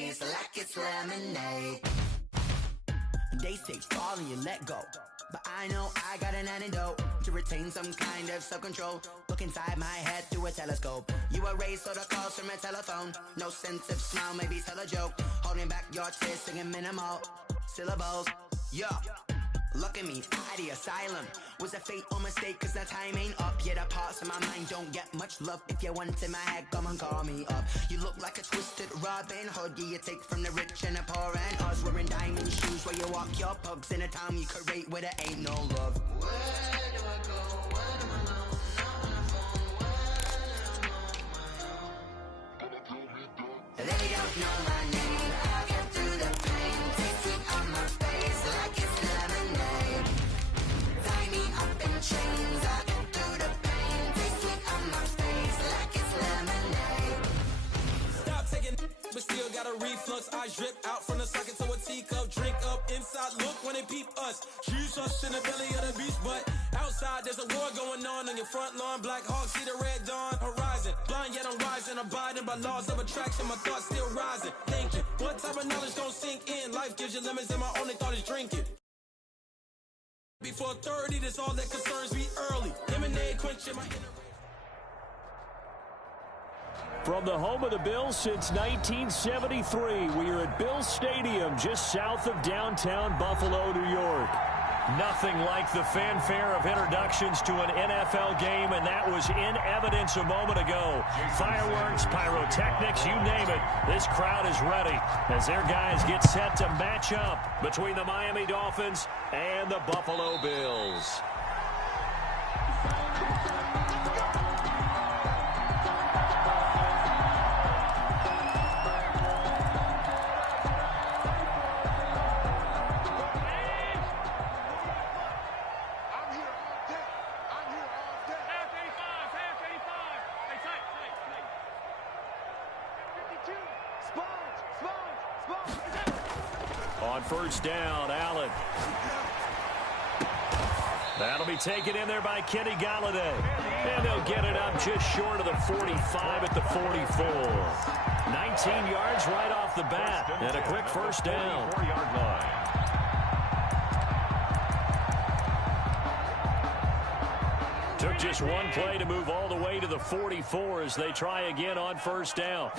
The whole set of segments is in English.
face like it's lemonade. They say fall and you let go, but I know I got an antidote to retain some kind of self-control. Look inside my head through a telescope. You erase all the calls from a telephone. No sense of smile, maybe tell a joke. Holding back your tears, singing minimal syllables. Yeah, look at me, out the asylum. Was a fate or mistake, cause the time ain't up. Yeah, the parts of my mind don't get much love. If you want in my head, come and call me up. You look like a twisted Robin Hood. Yeah, you take from the rich and the poor and us. Wearing diamond shoes where you walk your pugs in a town you create where there ain't no love. Where do I go when I'm alone? Not on the phone, when I'm on my own. They don't know my name. I'll get through the pain. Taste it on my face like it's lemonade. Tie me up in chains. I'll get through the pain. Taste it on my face like it's lemonade. Stop taking, but still got a reflux. Eyes drip out from the socket to a teacup. Drink up inside, look when they peep us. Choose us in the belly of the beast, but outside there's a war going on your front lawn. Black Hawk, see the red dawn horizon. Blind yet I'm rising, abiding by laws of attraction. My thoughts still rising. Thinking, what type of knowledge don't sink in? Life gives you lemons, and my only thought is drinking. Before 30, that's all that concerns me early. Lemonade quenching my inner. From the home of the Bills since 1973, we are at Bills Stadium just south of downtown Buffalo, New York. Nothing like the fanfare of introductions to an NFL game, and that was in evidence a moment ago. Fireworks, pyrotechnics, you name it. This crowd is ready as their guys get set to match up between the Miami Dolphins and the Buffalo Bills. On first down, Allen. That'll be taken in there by Kenny Galladay. And they'll get it up just short of the 45 at the 44. 19 yards right off the bat. And a quick first down. 4-yard line. Took just one play to move all the way to the 44 as they try again on first down.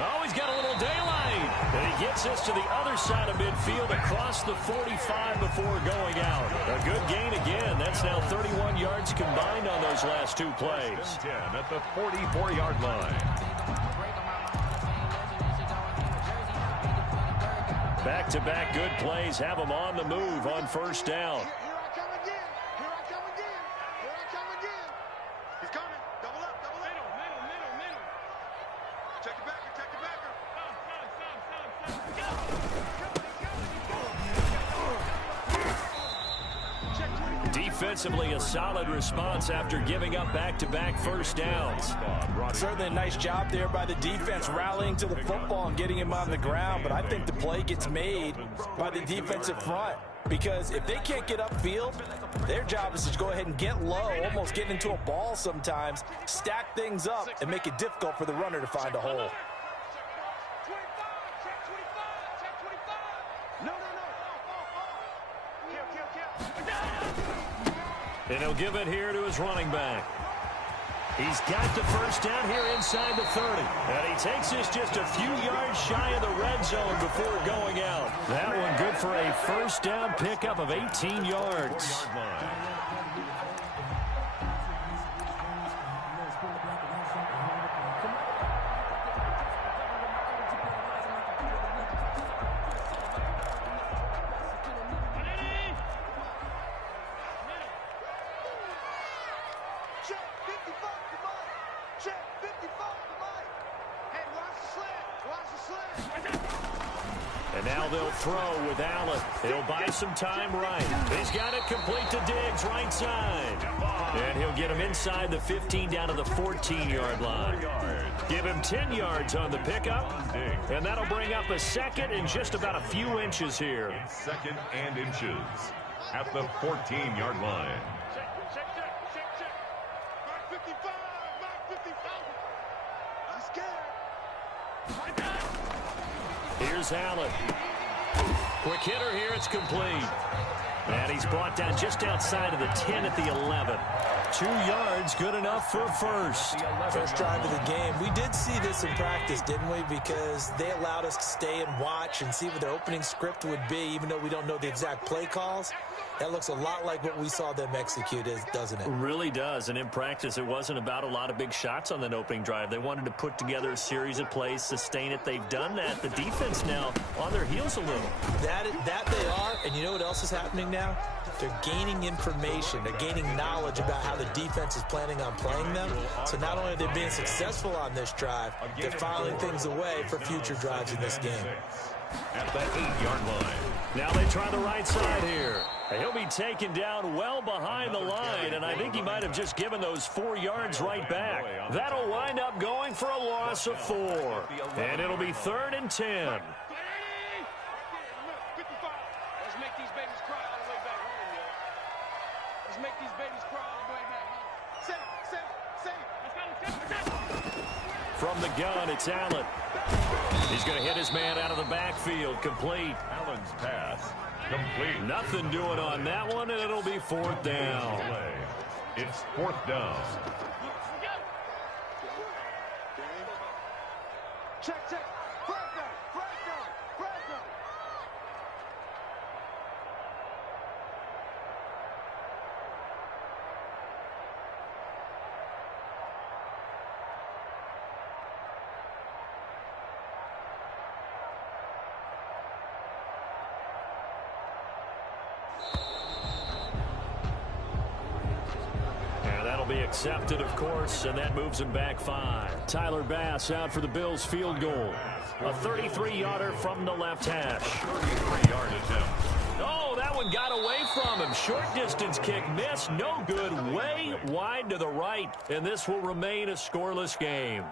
Oh, he's got a little daylight. And he gets us to the other side of midfield across the 45 before going out. A good gain again. That's now 31 yards combined on those last two plays. 10 at the 44-yard line. Back-to-back good plays have them on the move on first down. Here I come again. Here I come again. Here I come again. He's coming. Double up, double up. Middle. Check the backer, check the backer. Defensively, a solid response after giving up back-to-back first downs. Certainly a nice job there by the defense rallying to the football and getting him on the ground, but I think the play gets made by the defensive front because if they can't get upfield, their job is to go ahead and get low, almost get into a ball sometimes, stack things up, and make it difficult for the runner to find a hole. And he'll give it here to his running back. He's got the first down here inside the 30. And he takes this just a few yards shy of the red zone before going out. That one good for a first down pickup of 18 yards. And now they'll throw with Allen. He'll buy some time right. He's got it complete to Diggs, right side. And he'll get him inside the 15 down to the 14-yard line. Give him 10 yards on the pickup. And that'll bring up a second and just about a few inches here. Second and inches at the 14-yard line. Check. Mark 55. Here's Allen. Quick hitter here. It's complete. And he's brought down just outside of the 10 at the 11. 2 yards, good enough for a first. First drive of the game. We did see this in practice, didn't we? Because they allowed us to stay and watch and see what their opening script would be, even though we don't know the exact play calls. That looks a lot like what we saw them execute, doesn't it? Really does. And in practice, it wasn't about a lot of big shots on that opening drive. They wanted to put together a series of plays, sustain it. They've done that. The defense now on their heels a little. That they are. And you know what else is happening now? They're gaining information. They're gaining knowledge about how the defense is planning on playing them. So not only are they being successful on this drive, they're filing things away for future drives in this game. At the 8-yard line. Now they try the right side here. He'll be taken down well behind the line, and I think he might have just given those 4 yards right back. That'll wind up going for a loss of 4. And it'll be 3rd and 10. Let's make these babies cry all the way back home, yo. Let's make these babies cry all the way back home. Save. From the gun, it's Allen. He's going to hit his man out of the backfield. Complete. Allen's pass. Complete. Nothing doing on that one, and it'll be 4th down. It's 4th down. Check. Flag down. Be accepted, of course, and that moves him back 5. Tyler Bass out for the Bills field goal. A 33-yarder from the left hash. 33-yard attempt. Oh, that one got away from him. Short distance kick missed. No good. Way wide to the right, and this will remain a scoreless game.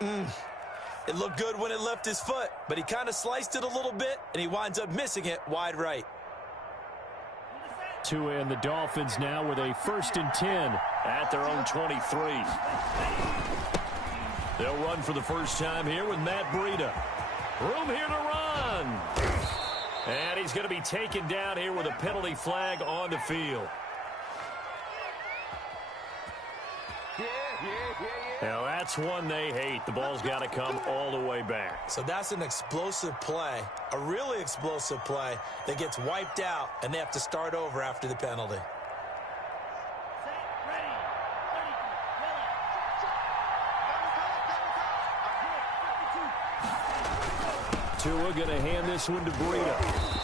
It looked good when it left his foot, but he kind of sliced it a little bit, and he winds up missing it wide right. Tua and the Dolphins now with a 1st and 10 at their own 23. They'll run for the first time here with Matt Breida. Room here to run. And he's going to be taken down here with a penalty flag on the field. Now that's one they hate. The ball's got to come all the way back. So that's an explosive play, a really explosive play that gets wiped out, and they have to start over after the penalty. Tua going to hand this one to Breida.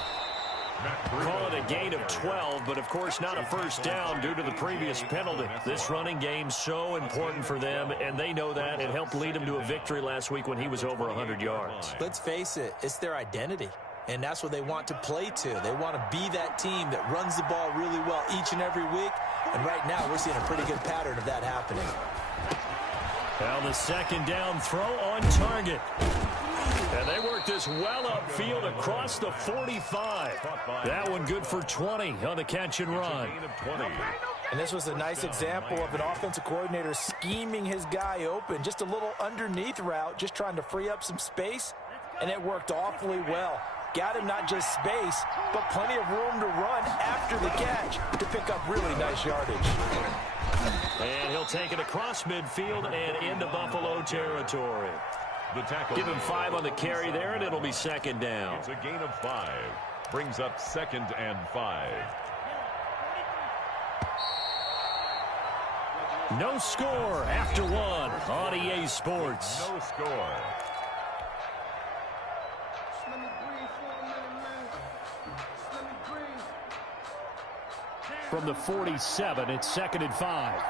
Call it a gain of 12, but of course not a first down due to the previous penalty. This running game so important for them, and they know that. It helped lead them to a victory last week when he was over 100 yards. Let's face it, it's their identity, and that's what they want to play to. They want to be that team that runs the ball really well each and every week, and right now we're seeing a pretty good pattern of that happening. Now the 2nd down throw on target. And they work this well upfield across the 45. That one good for 20 on the catch and run. And this was a nice example of an offensive coordinator scheming his guy open. Just a little underneath route, just trying to free up some space. And it worked awfully well. Got him not just space, but plenty of room to run after the catch to pick up really nice yardage. And he'll take it across midfield and into Buffalo territory. The tackle. Give him 5 on the carry there, and it'll be 2nd down. It's a gain of 5. Brings up 2nd and 5. No score after 1 on EA Sports. No score. From the 47, it's 2nd and 5.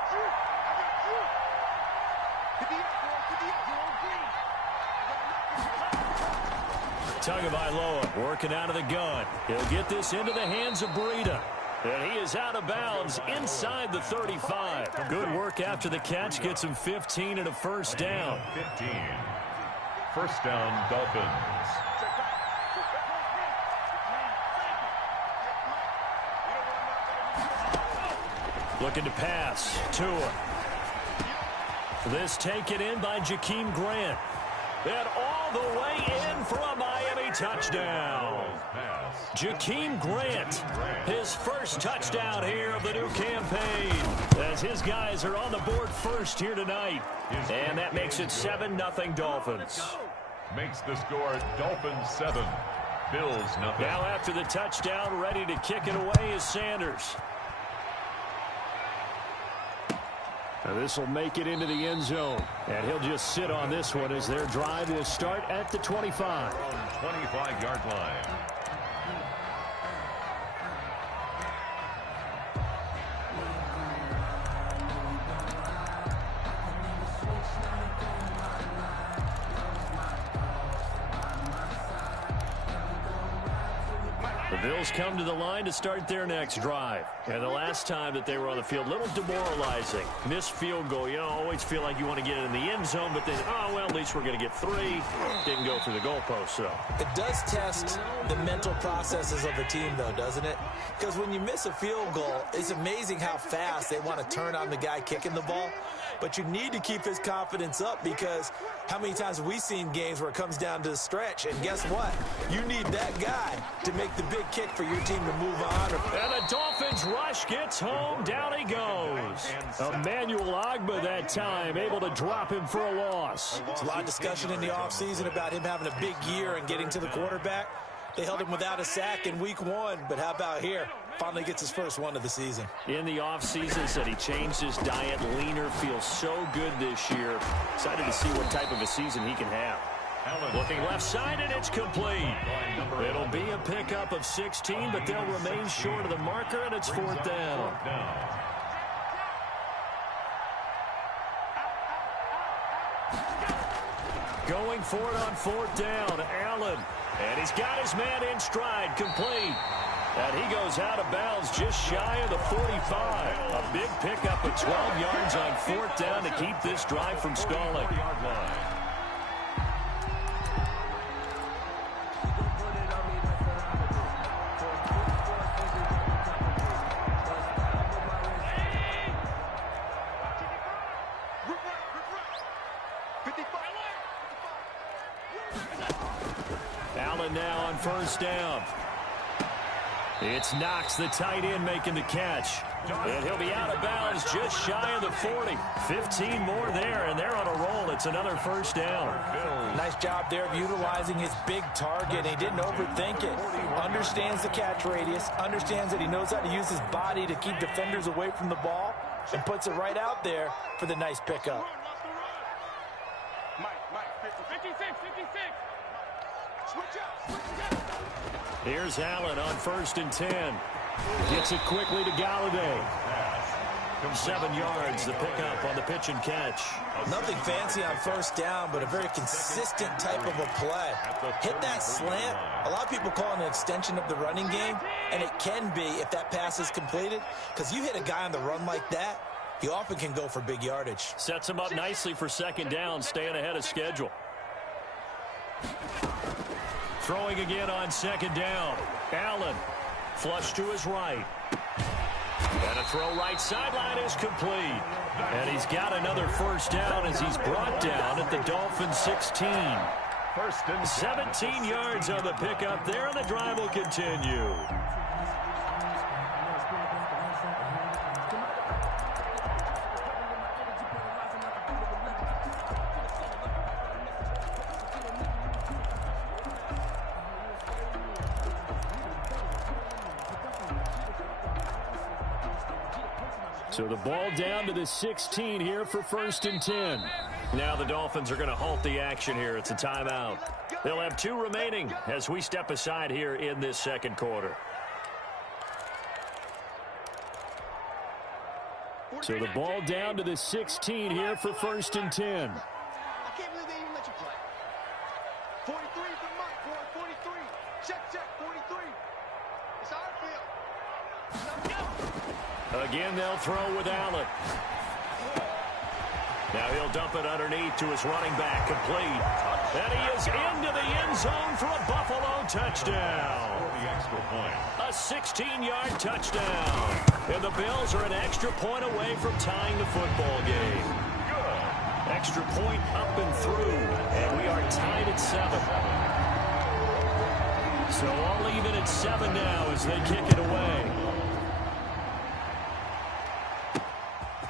Tagovailoa working out of the gun. He'll get this into the hands of Breida. And he is out of bounds inside the 35. Good work after the catch. Gets him 15 and a first down. 15. First down, Dolphins. Looking to pass. Tua. This taken in by Jakeem Grant. And all the way in for a Miami touchdown. Jakeem Grant, his first touchdown here of the new campaign, as his guys are on the board first here tonight. And that makes it 7-0 Dolphins. Makes the score Dolphins 7, Bills 0. Now after the touchdown, ready to kick it away is Sanders. This will make it into the end zone. And he'll just sit on this one as their drive will start at the 25. 25-yard line. The Bills come to the line to start their next drive. And the last time that they were on the field, a little demoralizing. Missed field goal. You know, always feel like you want to get it in the end zone, but then, oh, well, at least we're going to get 3. Didn't go through the goalpost, so. It does test the mental processes of the team, though, doesn't it? Because when you miss a field goal, it's amazing how fast they want to turn on the guy kicking the ball. But you need to keep his confidence up, because how many times have we seen games where it comes down to the stretch? And guess what? You need that guy to make the big kick for your team to move on. And the Dolphins rush gets home. Down he goes. Emmanuel Ogbah that time able to drop him for a loss. There's a lot of discussion in the offseason about him having a big year and getting to the quarterback. They held him without a sack in week 1, but how about here? Finally gets his first one of the season. In the offseason, said he changed his diet, leaner, feels so good this year. Excited to see what type of a season he can have. Looking left side, and it's complete. It'll be a pickup of 16, but they'll remain short of the marker, and it's 4th down. Going for it on 4th down, Allen. And he's got his man in stride, complete. And he goes out of bounds just shy of the 45. A big pickup of 12 yards on 4th down to keep this drive from stalling. Allen now on 1st down. It's Knox, the tight end, making the catch. And he'll be out of bounds just shy of the 40. 15 more there, and they're on a roll. It's another 1st down. Nice job there of utilizing his big target. He didn't overthink it. Understands the catch radius. Understands that he knows how to use his body to keep defenders away from the ball. And puts it right out there for the nice pickup. Mike, 56. Switch up. Here's Allen on 1st and 10. Gets it quickly to Galladay. 7 yards, the pickup on the pitch and catch. Nothing fancy on 1st down, but a very consistent type of a play. Hit that slant. A lot of people call it an extension of the running game, and it can be if that pass is completed, because you hit a guy on the run like that, he often can go for big yardage. Sets him up nicely for 2nd down, staying ahead of schedule. Throwing again on 2nd down. Allen, flush to his right. And a throw right sideline is complete. And he's got another 1st down as he's brought down at the Dolphins 16. 17 yards on the pickup there, and the drive will continue. So the ball down to the 16 here for 1st and 10. Now the Dolphins are going to halt the action here. It's a timeout. They'll have 2 remaining as we step aside here in this 2nd quarter. So the ball down to the 16 here for 1st and 10. I can't believe they even let you play. 43 for Mike, boy, 43. Check, 43. It's how I feel. Again, they'll throw with Allen. Now he'll dump it underneath to his running back, complete. And he is into the end zone for a Buffalo touchdown. A 16-yard touchdown. And the Bills are an extra point away from tying the football game. extra point up and through, and we are tied at 7. So all even at 7 now as they kick it away.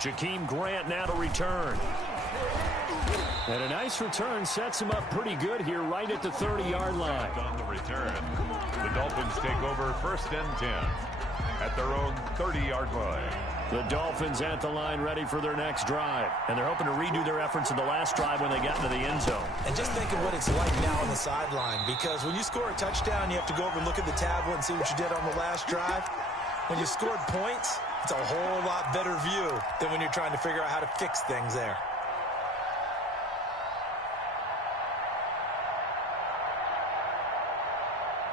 Jakeem Grant now to return. And a nice return sets him up pretty good here right at the 30-yard line. On the return, the Dolphins take over 1st and 10 at their own 30-yard line. The Dolphins at the line ready for their next drive. And they're hoping to redo their efforts in the last drive when they got into the end zone. And just think of what it's like now on the sideline, because when you score a touchdown, you have to go over and look at the tablet and see what you did on the last drive. When you scored points, it's a whole lot better view than when you're trying to figure out how to fix things there.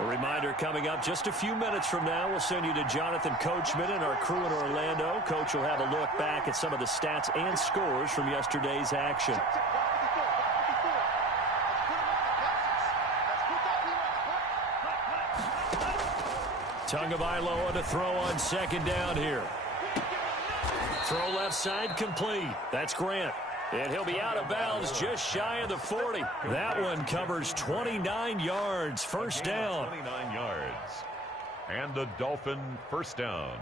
A reminder coming up just a few minutes from now, we'll send you to Jonathan Coachman and our crew in Orlando. Coach will have a look back at some of the stats and scores from yesterday's action. Tagovailoa to throw on 2nd down here. Throw left side complete. That's Grant. And he'll be out of bounds just shy of the 40. That one covers 29 yards. 1st down. 29 yards. And the Dolphin 1st down.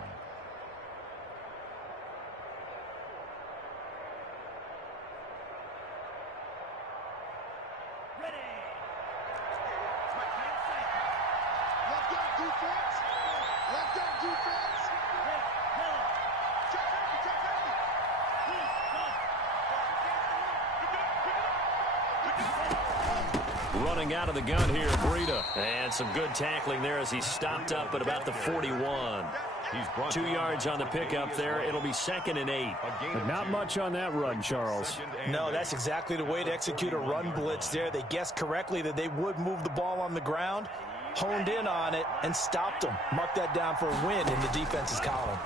Running out of the gun here, Breida. And some good tackling there as he stopped up at about the 41. 2 yards on the pickup there. It'll be 2nd and 8. But not much on that run, Charles. No, that's exactly the way to execute a run blitz there. They guessed correctly that they would move the ball on the ground, honed in on it, and stopped them. Mark that down for a win in the defense's column.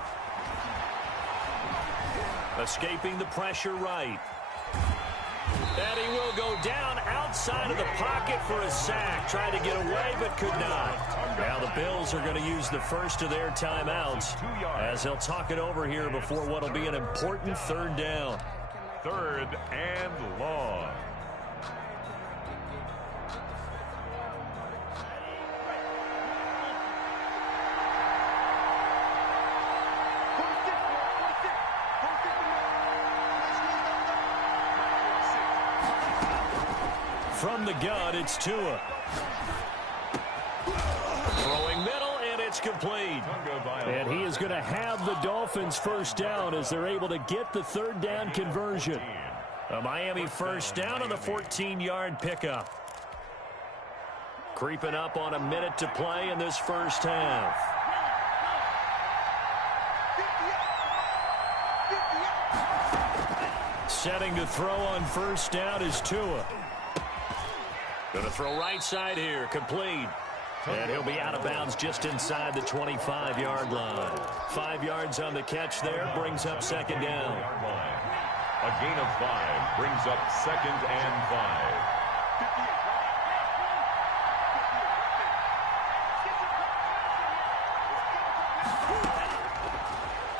Escaping the pressure right. And he will go down outside of the pocket for a sack. Tried to get away, but could not. Now the Bills are going to use the first of their timeouts as they'll talk it over here before what will be an important 3rd down. 3rd and long. From the gun, it's Tua. Throwing middle, and it's complete. And he is going to have the Dolphins 1st down as they're able to get the 3rd down conversion. A Miami 1st down on the 14-yard pickup. Creeping up on a minute to play in this 1st half. Setting to throw on 1st down is Tua. Going to throw right side here, complete. And he'll be out of bounds just inside the 25-yard line. 5 yards on the catch there, brings up 2nd down. A gain of 5 brings up 2nd and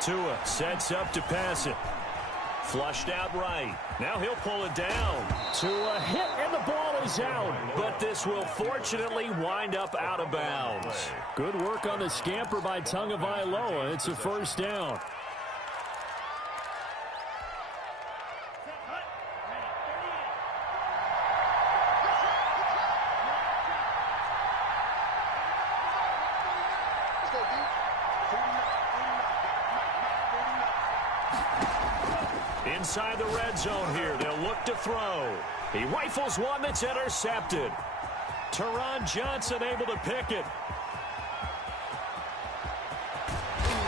5. Tua sets up to pass it. Flushed out right. Now he'll pull it down. Tua hit, and the ball is out. But this will fortunately wind up out of bounds. Good work on the scamper by Tagovailoa. It's a 1st down. Inside the red zone here, they'll look to throw. He rifles one that's intercepted. Teron Johnson able to pick it.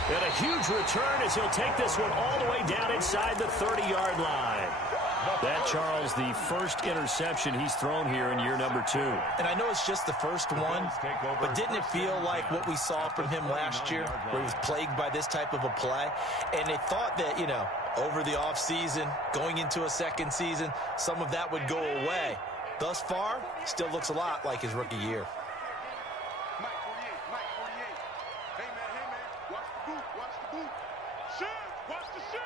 And a huge return as he'll take this one all the way down inside the 30-yard line. That, Charles, the first interception he's thrown here in year number 2. And I know it's just the first one, but didn't it feel like what we saw from him last year, where he was plagued by this type of a play? And they thought that, you know, over the offseason, going into a 2nd season, some of that would go away. Thus far, still looks a lot like his rookie year. Mike 48. Hey, man, watch the boot. Shoot, watch the shoot.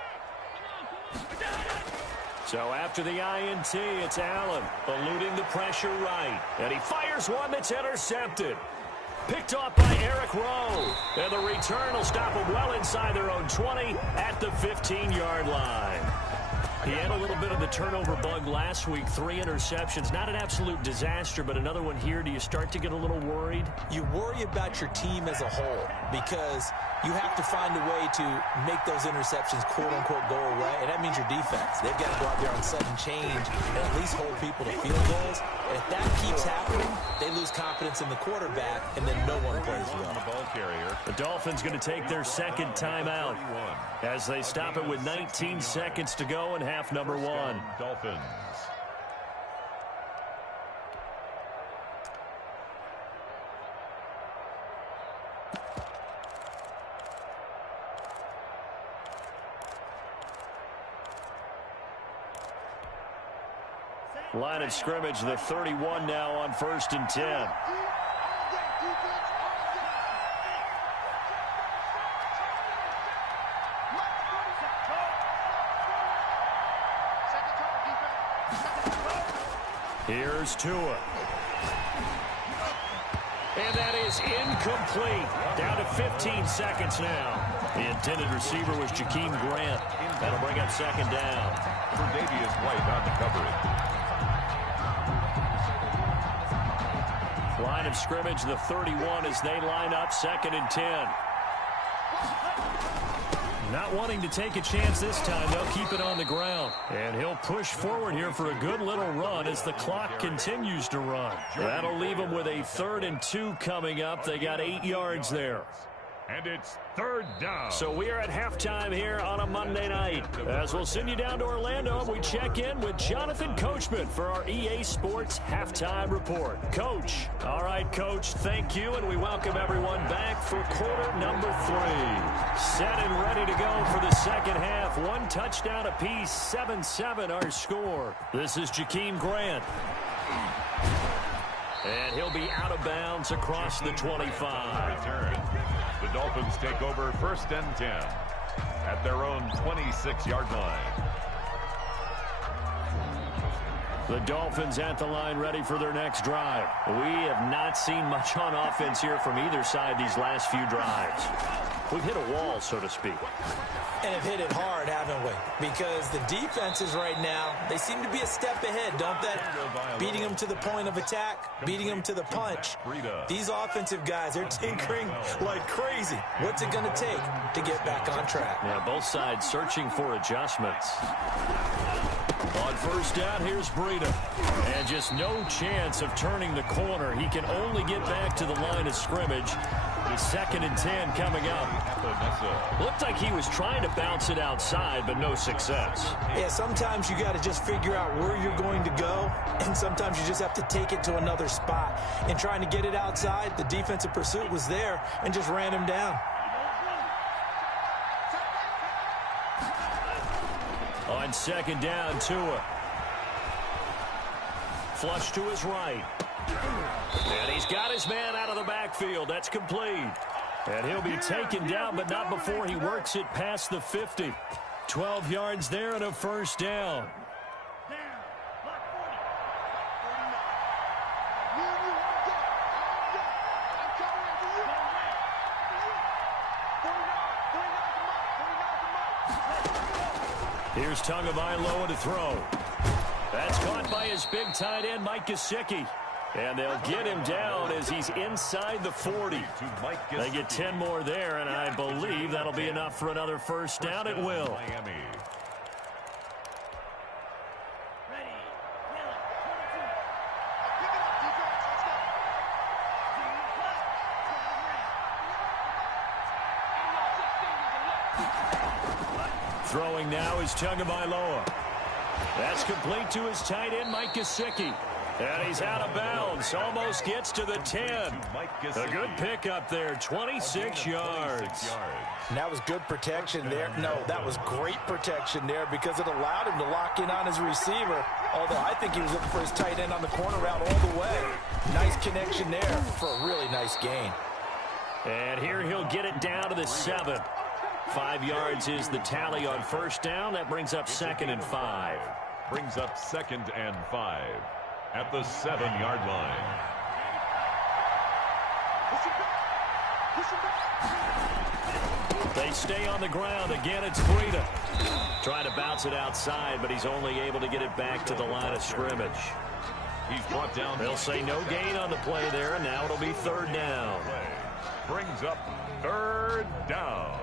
So after the INT, it's Allen eluding the pressure right. And he fires one that's intercepted. Picked off by Eric Rowe. And the return will stop them well inside their own 20 at the 15-yard line. He had a little bit of the turnover bug last week, 3 interceptions. Not an absolute disaster, but another one here. Do you start to get a little worried? You worry about your team as a whole because you have to find a way to make those interceptions, quote-unquote, go away, and that means your defense. They've got to go out there on sudden change and at least hold people to field goals. And if that keeps happening, they lose confidence in the quarterback, and then no one plays well. The ball carrier. The Dolphins going to take their second timeout as they stop it with 19 seconds to go in half number 1. Dolphins. Line of scrimmage, the 31 now on 1st and 10. Here's Tua. And that is incomplete. Down to 15 seconds now. The intended receiver was Jakeem Grant. That'll bring up 2nd down. Davius White on the coverage. Line of scrimmage, the 31 as they line up 2nd and 10. Not wanting to take a chance this time, they'll keep it on the ground. And he'll push forward here for a good little run as the clock continues to run. That'll leave them with a 3rd and 2 coming up. They got 8 yards there. And it's 3rd down. So we are at halftime here on a Monday night. As we'll send you down to Orlando, and we check in with Jonathan Coachman for our EA Sports Halftime Report. Coach. All right, Coach, thank you, and we welcome everyone back for quarter number 3. Set and ready to go for the second half. 1 touchdown apiece, 7-7 our score. This is Jakeem Grant. And he'll be out of bounds across the 25. Return. The Dolphins take over 1st and 10 at their own 26-yard line. The Dolphins at the line ready for their next drive. We have not seen much on offense here from either side these last few drives. We've hit a wall, so to speak. And have hit it hard, haven't we? Because the defenses right now, they seem to be a step ahead, don't they? Beating them to the point of attack, beating them to the punch. These offensive guys, they're tinkering like crazy. What's it going to take to get back on track? Yeah, both sides searching for adjustments. On 1st down, here's Breida. And just no chance of turning the corner. He can only get back to the line of scrimmage. The 2nd and 10 coming up. Looked like he was trying to bounce it outside, but no success. Yeah, sometimes you got to just figure out where you're going to go, and sometimes you just have to take it to another spot. And trying to get it outside, the defensive pursuit was there and just ran him down. On 2nd down, Tua. Flush to his right. And he's got his man out of the backfield. That's complete. And he'll be taken down, but not before he works it past the 50. 12 yards there and a 1st down. Here's Tagovailoa to throw. That's caught by his big tight end, Mike Gesicki. And they'll get him down as he's inside the 40. They get 10 more there, and I believe that'll be enough for another 1st down. It will. Throwing now is Tagovailoa. That's complete to his tight end, Mike Gesicki. And he's out of bounds. Almost gets to the 10. A good pickup there, 26 yards. And that was good protection there. No, that was great protection there because it allowed him to lock in on his receiver. Although I think he was looking for his tight end on the corner route all the way. Nice connection there for a really nice gain. And here he'll get it down to the 7. 5 yards is the tally on 1st down. That brings up 2nd and 5. Brings up 2nd and 5 at the 7-yard line. They stay on the ground. Again, it's Breida. Trying to bounce it outside, but he's only able to get it back to the line of scrimmage. He's brought down. They'll say no gain on the play there, and now it'll be 3rd down. Brings up 3rd down.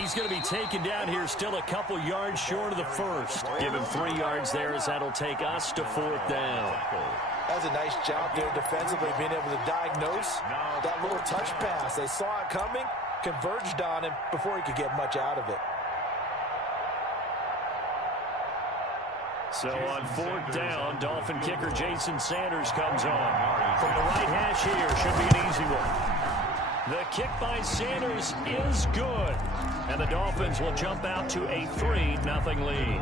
He's going to be taken down here, still a couple yards short of the first. Give him 3 yards there as that'll take us to 4th down. That was a nice job there defensively, being able to diagnose that little touch pass. They saw it coming, converged on him before he could get much out of it. So on 4th down, Dolphin kicker Jason Sanders comes on. From the right hash here, should be an easy one. The kick by Sanders is good. And the Dolphins will jump out to a 3-0 lead.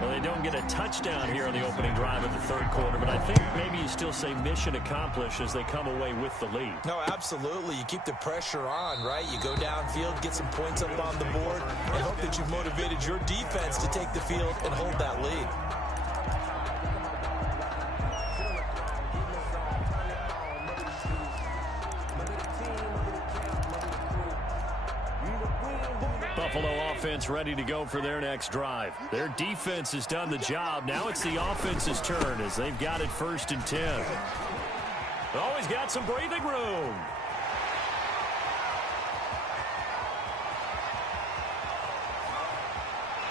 Well, they don't get a touchdown here on the opening drive of the 3rd quarter, but I think maybe you still say mission accomplished as they come away with the lead. No, absolutely. You keep the pressure on, right? You go downfield, get some points up on the board, and hope that you've motivated your defense to take the field and hold that lead. Buffalo offense ready to go for their next drive. Their defense has done the job. Now it's the offense's turn as they've got it 1st and 10. Always got some breathing room.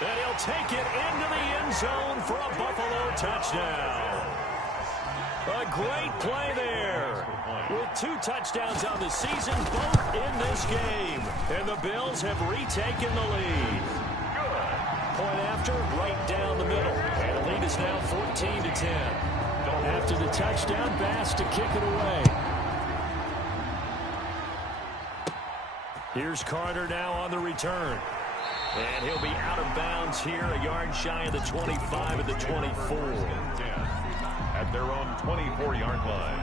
And he'll take it into the end zone for a Buffalo touchdown. A great play there. With 2 touchdowns on the season, both in this game. And the Bills have retaken the lead. Good. Point after, right down the middle. And the lead is now 14-10. After the touchdown, Bass to kick it away. Here's Carter now on the return. And he'll be out of bounds here, a yard shy of the 25 at the 24. At their own 24-yard line.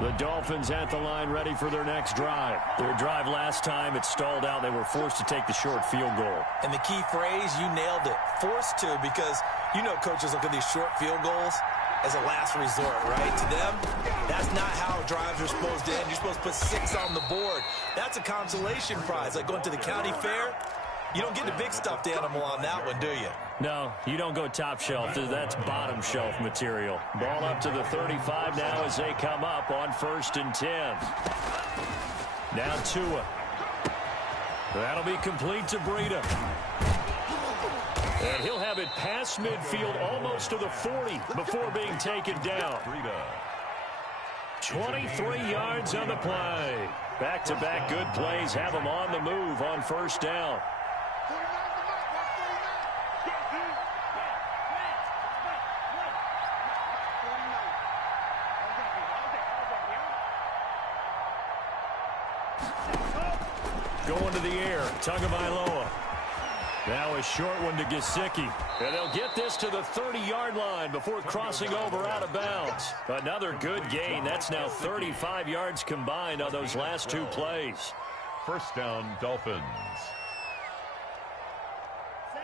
The Dolphins at the line ready for their next drive. Their drive last time, it stalled out. They were forced to take the short field goal. And the key phrase, you nailed it, forced to, because you know coaches look at these short field goals as a last resort, right? To them, that's not how drives are supposed to end. You're supposed to put 6 on the board. That's a consolation prize. Like going to the county fair, you don't get the big stuffed animal on that one, do you? No, you don't go top shelf. That's bottom shelf material. Ball up to the 35 now as they come up on 1st and 10. Now Tua. That'll be complete to Breida. And he'll have it past midfield almost to the 40 before being taken down. 23 yards on the play. Back-to-back good plays have them on the move on 1st down. Going to the air, Tagovailoa. Now a short one to Gesicki. And they'll get this to the 30-yard line before crossing over out of bounds. Another good gain. That's now 35 yards combined on those last 2 plays. 1st down, Dolphins.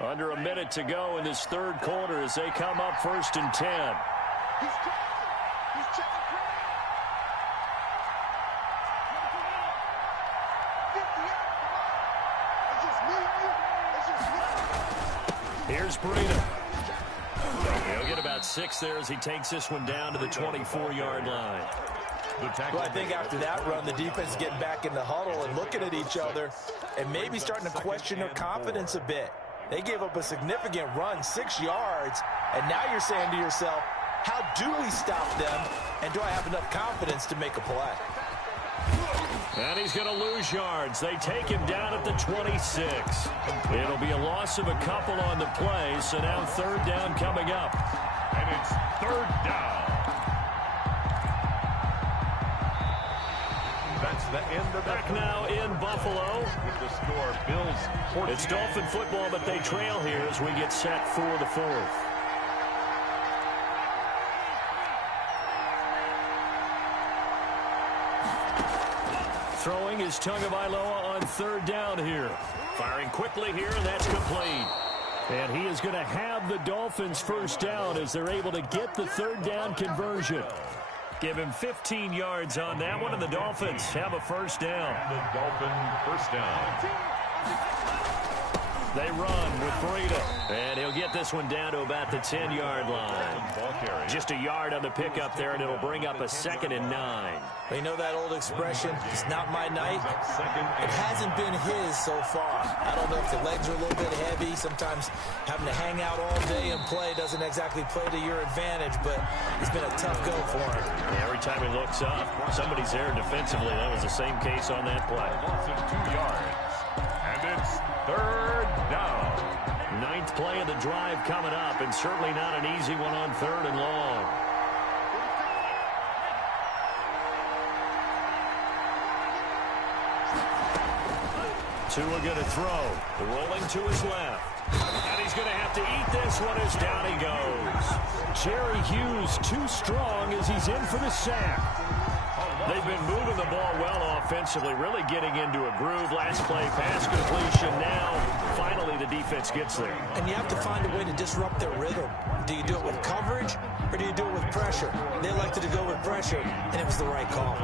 Under a minute to go in this 3rd quarter as they come up 1st and 10. He's crossing. He's checking. Here's Breida. He'll get about 6 there as he takes this one down to the 24-yard line. Well, I think after that run, the defense is getting back in the huddle and looking at each other and maybe starting to question their confidence a bit. They gave up a significant run, 6 yards, and now you're saying to yourself, how do we stop them, and do I have enough confidence to make a play? And he's going to lose yards. They take him down at the 26. It'll be a loss of a couple on the play, so now 3rd down coming up. And it's 3rd down. the end of Back now in Buffalo. With the score, Bills 14. It's Dolphin football, but they trail here as we get set for the fourth. Throwing is Tagovailoa on third down here. Firing quickly here, and that's complete. And he is going to have the Dolphins first down as they're able to get the third down conversion. Give him 15 yards on that one, and the Dolphins have a first down. The Dolphin first down. They run with Breida, and he'll get this one down to about the 10-yard line. Just a yard on the pickup there, and it'll bring up a 2nd and 9. You know that old expression, it's not my night? It hasn't been his so far. I don't know if the legs are a little bit heavy. Sometimes having to hang out all day and play doesn't exactly play to your advantage, but it's been a tough go for him. Yeah, every time he looks up, somebody's there defensively. That was the same case on that play. Loss of 2 yards. And it's third down. 9th play of the drive coming up, and certainly not an easy one on 3rd and long. Tua going to throw. Rolling to his left. And he's going to have to eat this one as down he goes. Jerry Hughes too strong as he's in for the sack. They've been moving the ball well offensively, really getting into a groove. Last play, pass completion. Now, finally, the defense gets there. And you have to find a way to disrupt their rhythm. Do you do it with coverage, or do you do it with pressure? They elected to go with pressure, and it was the right call.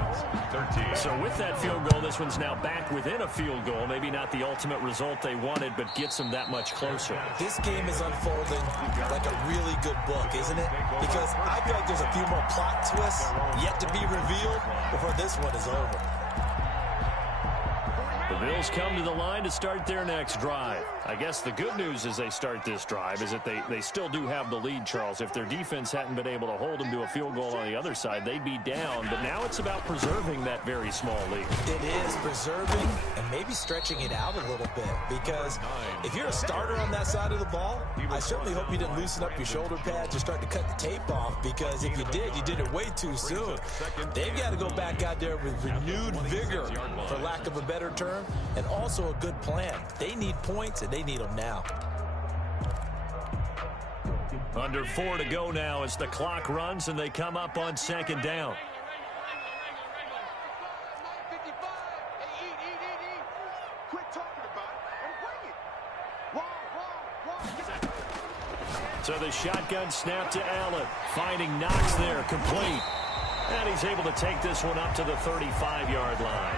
13. So with that field goal, this one's now back within a field goal. Maybe not the ultimate result they wanted, but gets them that much closer. This game is unfolding like a really good book, isn't it? Because I feel like there's a few more plot twists yet to be revealed before this one is over. The Bills come to the line to start their next drive. I guess the good news as they start this drive is that they still do have the lead, Charles. If their defense hadn't been able to hold them to a field goal on the other side, they'd be down. But now it's about preserving that very small lead. It is preserving and maybe stretching it out a little bit. Because if you're a starter on that side of the ball, I certainly hope you didn't loosen up your shoulder pads or start to cut the tape off. Because if you did, you did it way too soon. They've got to go back out there with renewed vigor, for lack of a better term, and also a good plan. They need points, and they need them now. Under 4 to go now as the clock runs and they come up on 2nd down. So the shotgun snap to Allen. Finding Knox there, complete. And he's able to take this one up to the 35-yard line.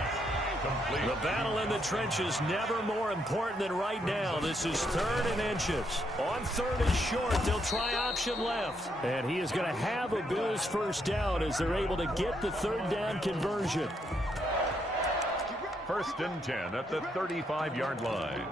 The battle in the trenches never more important than right now. This is 3rd and inches. On 3rd and short, they'll try option left. And he is going to have a Bills first down as they're able to get the 3rd down conversion. 1st and 10 at the 35-yard line.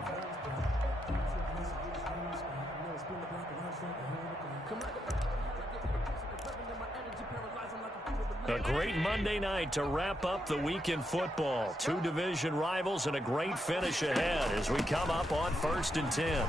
A great Monday night to wrap up the week in football. 2 division rivals and a great finish ahead as we come up on 1st and 10.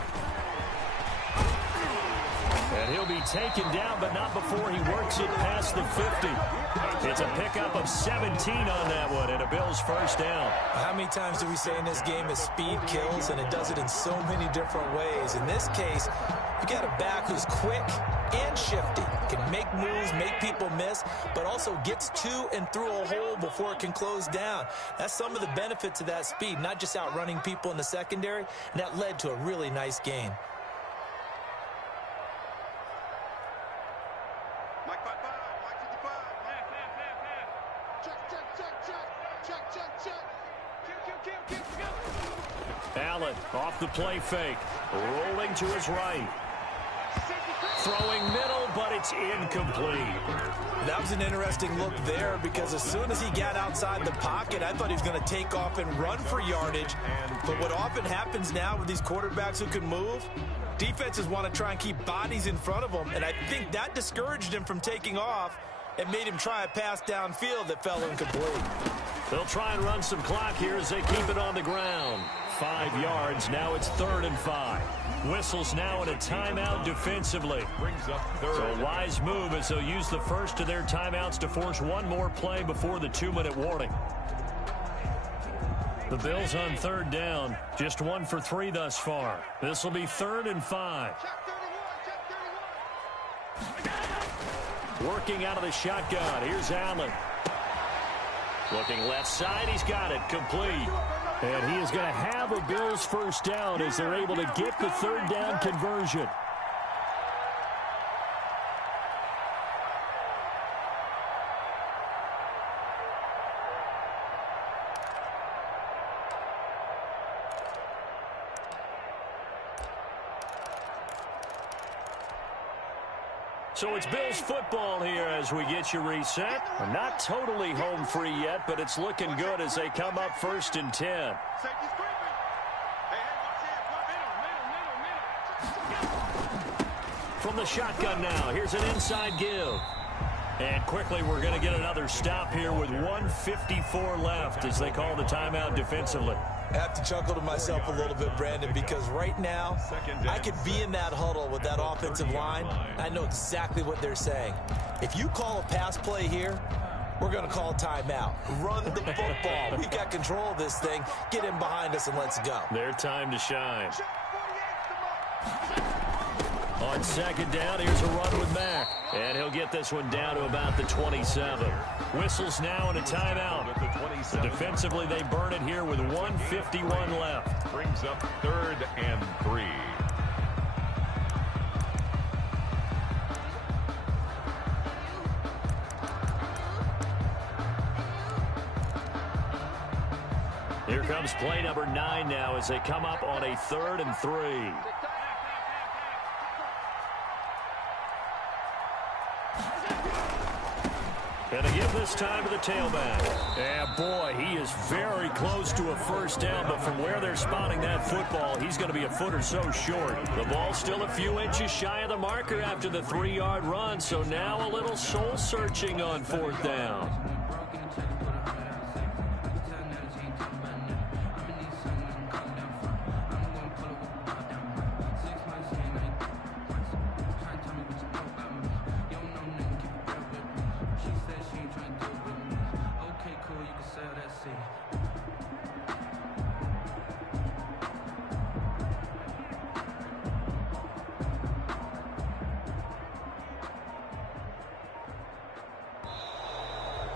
And he'll be taken down, but not before he works it past the 50. It's a pickup of 17 on that one and a Bills first down. How many times do we say in this game that speed kills, and it does it in so many different ways? In this case, you got a back who's quick and shifty, can make moves, make people miss, but also gets to and through a hole before it can close down. That's some of the benefits of that speed, not just outrunning people in the secondary, and that led to a really nice game. Mike 55, Mike 55. Check. Allen off the play fake, rolling to his right. Throwing middle, but it's incomplete. That was an interesting look there because as soon as he got outside the pocket, I thought he was going to take off and run for yardage. But what often happens now with these quarterbacks who can move, defenses want to try and keep bodies in front of them, and I think that discouraged him from taking off and made him try a pass downfield that fell incomplete. They'll try and run some clock here as they keep it on the ground. 5 yards, now it's 3rd and 5. Whistles now in a timeout defensively. Brings up 3rd. So a wise move as they'll use the first of their timeouts to force one more play before the 2-minute warning. The Bills on third down, just 1 for 3 thus far. This will be 3rd and 5. Working out of the shotgun. Here's Allen. Looking left side. He's got it. Complete. And he is going to have a Bills first down as they're able to get the third down conversion. So it's Bills football here as we get you reset. We're not totally home free yet, but it's looking good as they come up 1st and 10. From the shotgun now, here's an inside give. And quickly we're going to get another stop here with 1:54 left as they call the timeout defensively. I have to chuckle to myself a little bit, Brandon, because right now I could be in that huddle with that offensive line. I know exactly what they're saying. If you call a pass play here, we're going to call a timeout. Run the football. We've got control of this thing. Get in behind us and let's go. Their time to shine. On 2nd down, here's a run with Mack. And he'll get this one down to about the 27. Whistles now and a timeout. Defensively, they burn it here with 1:51 left. Brings up 3rd and 3. Here comes play number 9 now as they come up on a 3rd and 3. And they give this time to the tailback. Yeah, boy, he is very close to a first down, but from where they're spotting that football, he's going to be a foot or so short. The ball's still a few inches shy of the marker after the 3-yard run, so now a little soul-searching on 4th down.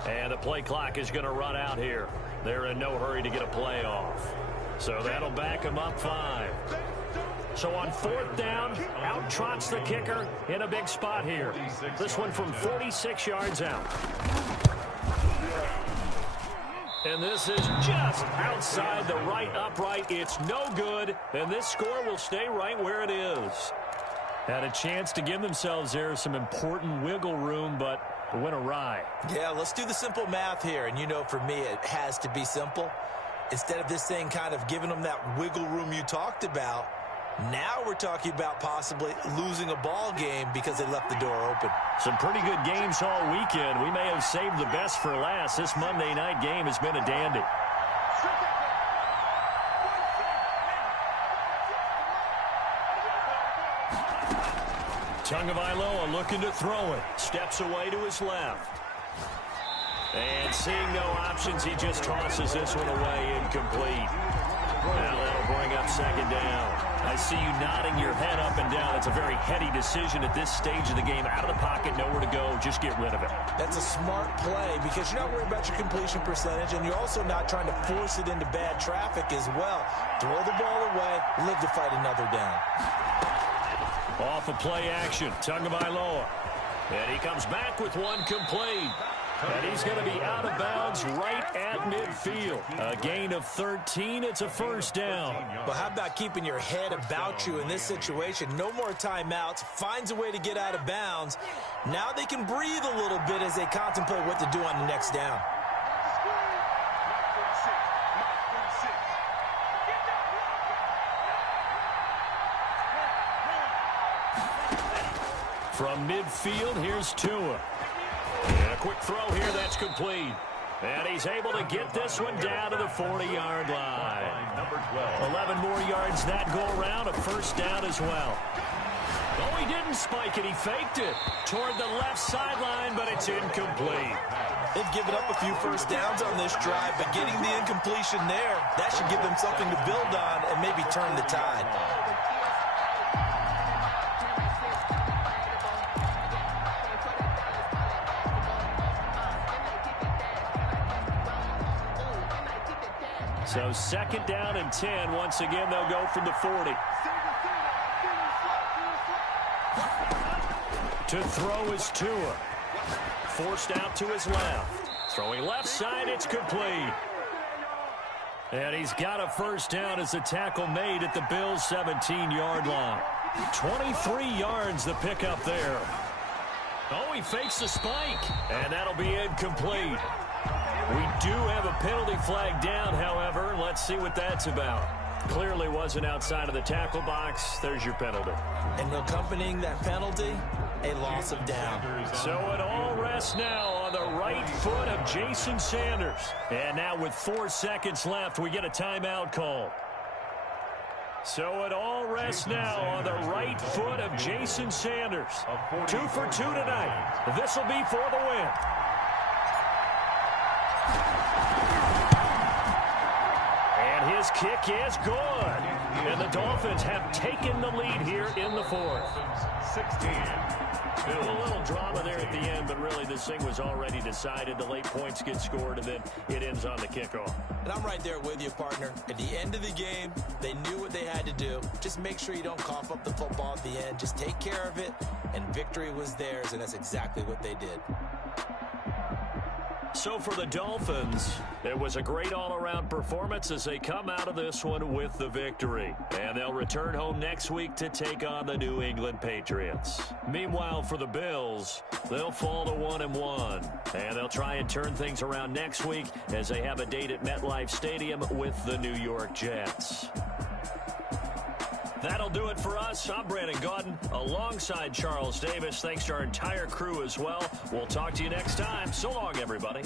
And the play clock is going to run out here. They're in no hurry to get a play off. So that'll back them up 5. So on 4th down, out trots the kicker in a big spot here. This one from 46 yards out. And this is just outside the right upright. It's no good, and this score will stay right where it is. Had a chance to give themselves there some important wiggle room, but went awry. Yeah, let's do the simple math here. And you know, for me, it has to be simple. Instead of this thing kind of giving them that wiggle room you talked about, now we're talking about possibly losing a ball game because they left the door open. Some pretty good games all weekend. We may have saved the best for last. This Monday night game has been a dandy. Tagovailoa looking to throw it. Steps away to his left. And seeing no options, he just tosses this one away, incomplete. Now that'll bring up 2nd down. I see you nodding your head up and down. It's a very heady decision at this stage of the game. Out of the pocket, nowhere to go. Just get rid of it. That's a smart play because you're not worried about your completion percentage, and you're also not trying to force it into bad traffic as well. Throw the ball away, live to fight another down. Off of play action, Tagovailoa. And he comes back with one complete. And he's going to be out of bounds right at midfield. A gain of 13. It's a first down. But how about keeping your head about you in this situation? No more timeouts. Finds a way to get out of bounds. Now they can breathe a little bit as they contemplate what to do on the next down. From midfield, here's Tua. And a quick throw here, that's complete. And he's able to get this one down to the 40-yard line. Number 12. 11 more yards that go around, a first down as well. Oh, he didn't spike it, he faked it toward the left sideline, but it's incomplete. They've given up a few first downs on this drive, but getting the incompletion there, that should give them something to build on and maybe turn the tide. So second down and 10. Once again, they'll go from the 40. To throw is Tua. Forced out to his left. Throwing left side, it's complete. And he's got a first down as the tackle made at the Bills' 17-yard line. 23 yards the pickup there. Oh, he fakes the spike. And that'll be incomplete. We do have a penalty flag down, however. Let's see what that's about. Clearly wasn't outside of the tackle box. There's your penalty. And accompanying that penalty, a loss of down. So it all rests now on the right foot of Jason Sanders. And now with 4 seconds left, we get a timeout call. So it all rests now on the right foot of Jason Sanders. 2 for 2 tonight. This will be for the win. And his kick is good. And the Dolphins have taken the lead here in the fourth. 16. A little drama there at the end, but really this thing was already decided. The late points get scored, and then it ends on the kickoff. And I'm right there with you, partner. At the end of the game, they knew what they had to do. Just make sure you don't cough up the football at the end. Just take care of it, and victory was theirs, and that's exactly what they did. So for the Dolphins, it was a great all-around performance as they come out of this one with the victory. And they'll return home next week to take on the New England Patriots. Meanwhile, for the Bills, they'll fall to 1-1. And they'll try and turn things around next week as they have a date at MetLife Stadium with the New York Jets. That'll do it for us. I'm Brandon Gaudin alongside Charles Davis. Thanks to our entire crew as well. We'll talk to you next time. So long, everybody.